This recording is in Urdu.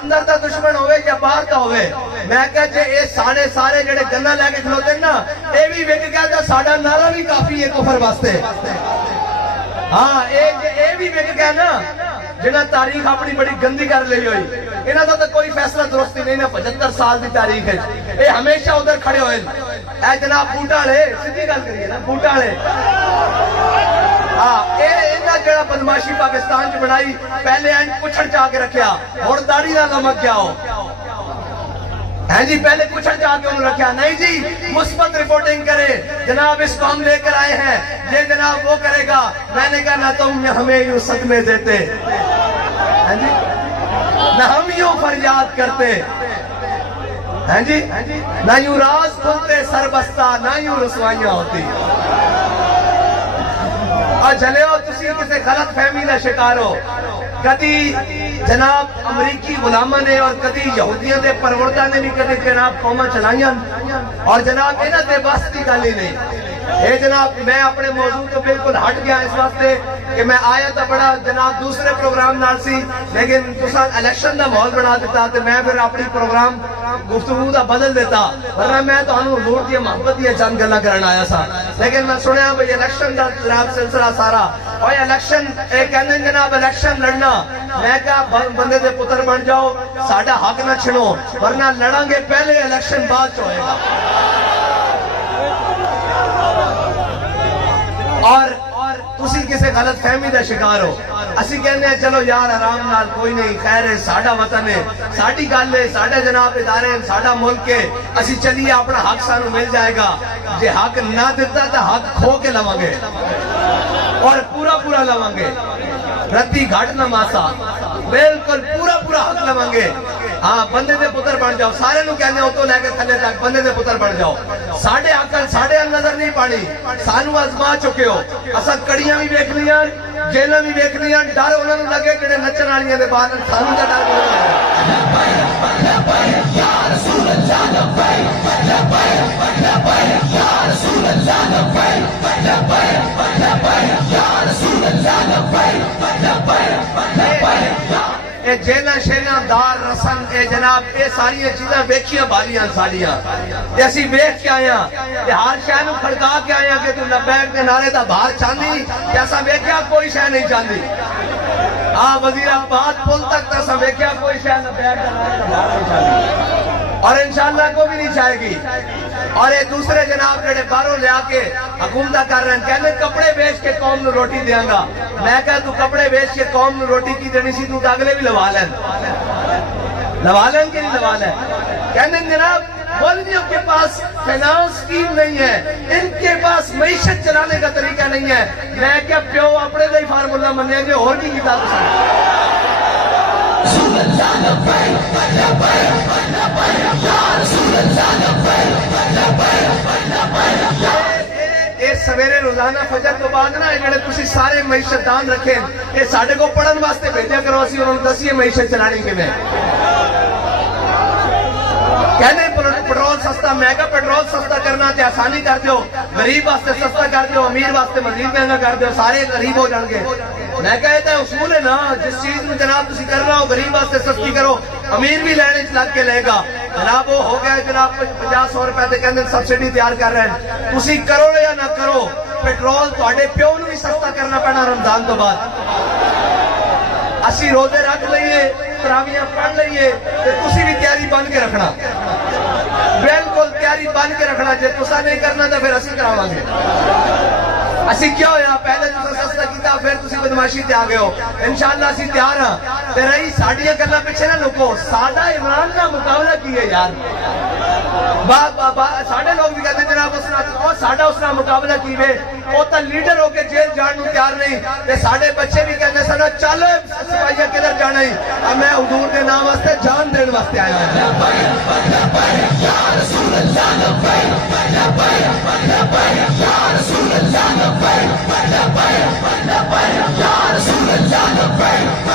اندر دا دشمن ہوئے یا باہر دا ہوئے میں کہا جے اے سارے جڑے گنہ لے کے کھلوتے ہیں نا اے بھی وک گیا تو ساڑا نعرہ بھی کافی ہے کفر واسطے ہاں اے بھی وک گیا نا جنہاں تاریخ اپنی بڑی گندی کر لئی ہوئی انہاں تو کوئی فیصلہ درستی نہیں نا 75 سال دی تاریخ ہے اے ہمیشہ ادھر کھڑے ہوئے اے جناب بوٹا لے سیدھی گل کریے نا بوٹا لے انہاں جڑا بدماشی پاکستان چ بنائی پہلے این پچھڑ چاہ کے رکھیا اور داڑھی نہ لمک گیا ہو ہیں جی پہلے پچھڑ چاہ کے انہوں رکھیا نہیں جی مثبت رپورٹنگ کرے جناب اس کو ہم لے کر آئے ہیں یہ جناب وہ کرے گا میں نے کہا نہ تم ہمیں یوں صدمے دیتے ہیں جی نہ ہم یوں فریاد کرتے ہیں جی نہ یوں راز کھلتے سر بستہ نہ یوں رسوائیاں ہوتی اور جلے ہو تسی کسے غلط فہمی نہ شکار ہو کدی جناب امریکی غلامہ نے اور کدی یہودیاں دے پروردہ نے بھی کدی جناب قومہ چلائیاں اور جناب انہاں دے بس دی گل ہی نہیں اے جناب میں اپنے موضوع تو بالکل ہٹ گیا اس واسطے کہ میں آیا تھا بڑا جناب دوسرے پروگرام نال سی لیکن تساں الیکشن دا ماحول بنا دیتا تو میں پھر اپنی پروگرام گفتگو دا بدل دیتا ورنہ میں تو انہوں حضور دی محبت دی چند گلاں کرن آیا سا لیکن میں سنیا بھئی الیکشن دا جناب سلسلہ سارا اور الیکشن ایک کہنے جناب الیکشن لڑنا میں کہا بندے دے پتر بن جاؤ ساڑھا حق نہ چھنو ورنہ لڑاں گے پہلے الیکشن بعد چ ہوئے گا اور تسی کسے غلط فہمی دا شکار ہو اسی کہنے ہیں چلو یار آرام نال کوئی نہیں خیر ہے ساڑھا وطن ہے ساڑھی گل ہے ساڑھا جناب ادارے ہیں ساڑھا ملک ہے اسی چلیے اپنا حق سانو مل جائے گا جے حق نہ دیتا تو حق کھو کے لوانگے اور پورا لوانگے رتی گھٹ نہ ماسا بالکل پورا حق لوانگے ہاں بندے دے پتر بن جاؤ سارے نو کہنے ہو تو لے کے تھلے تک بندے دے پتر بن جاؤ ساڑھے عقل ساڑھے نظر نہیں پانی سانو آزما چکے ہو اساں کڑیاں بھی بیک لیاں جیلہ بھی بیک لیاں ڈر انہوں نے لگے کہ نچن آلیاں دے بعد سانو دا ڈر اے جینا شینا دار رسن اے جناب اے ساری چیزاں بیکھیاں بالیاں سالیاں اے اسی بیکھ کے آیا اے ہر شے نو کھڑکا کے آیا کہ تو لبیک دے نعرے دا باہر چاندی کہ ایسا بیکھیا کوئی شے نہیں چاندی وزیر آباد پل تک ایسا بیکھیا کوئی شے لبیک دے نعرے دا باہر نہیں چاندی اور انشاءاللہ کو بھی نہیں چاہے گی اور یہ دوسرے جناب جڑے باہروں لے آ کے حکومتہ کر رہے ہیں کہنے کپڑے بیچ کے قوم نو روٹی دیاں گا میں کہا تو کپڑے بیچ کے قوم نو روٹی کی دینی سی تو اگلے بھی لوا لیں کہ نہیں لوا لیں کہنے جناب مولویوں کے پاس فینانس اسکیم نہیں ہے ان کے پاس معیشت چلانے کا طریقہ نہیں ہے میں کیا پیو اپنے دے فارمولا مننے جو اور کی کتاب سویرے روزانہ فجر تو بعد نا جڑے تسی سارے معیشت دان رکھیں یہ ساڑھے کو پڑھن واسطے بھیجا کرو اسی انہوں نے دسی معیشت چلانی کے میں کہنے پیٹرول سستا مہنگا پیٹرول سستا کرنا تے آسانی کر دیو غریب واسطے سستا کر دیو امیر واسطے مزید مہنگا کر دیو سارے غریب ہو جان گے میں کہتا ہے اصول ہے نا جس چیز میں جناب تسی کر رہا ہو غریب واسطے سستی کرو امیر بھی لینے لگ کے لے گا جناب وہ ہو گیا جناب 50-100 روپے دے کہنے سبسڈی تیار کر رہے ہیں تسی کرو یا نہ کرو پیٹرول تو اڈے پیو نو بھی سستا کرنا پڑنا رمضان تو بعد اسی روزے رکھ لئیے تراویاں پڑھ لئیے تے تسی بھی تیاری بن کے رکھنا بالکل تیاری بن کے رکھنا جے تسا نہیں کرنا تو پھر اسی کراواں گے اسی کیا ہویا پہلے تسا سستا کیتا پھر تسی بدماشی تے آگئے ہو انشاءاللہ اسی تیار ہاں تے رہی ساڑیاں گلاں پیچھے نہ لکو ساڑا عمران کا مقابلہ کیے یار ساڑھے لوگ بھی کہتے ہیں جناب ساڑھا اس نے مقابلہ کیے وہ تا لیڈر ہو کے جیل جانوں تیار نہیں تے ساڑھے بچے بھی کہتے ہیں سنا چل سپاہیہ کدھر جانا ہی اب میں حضور کے نام واسطے جان دین واسطے آیا ہوں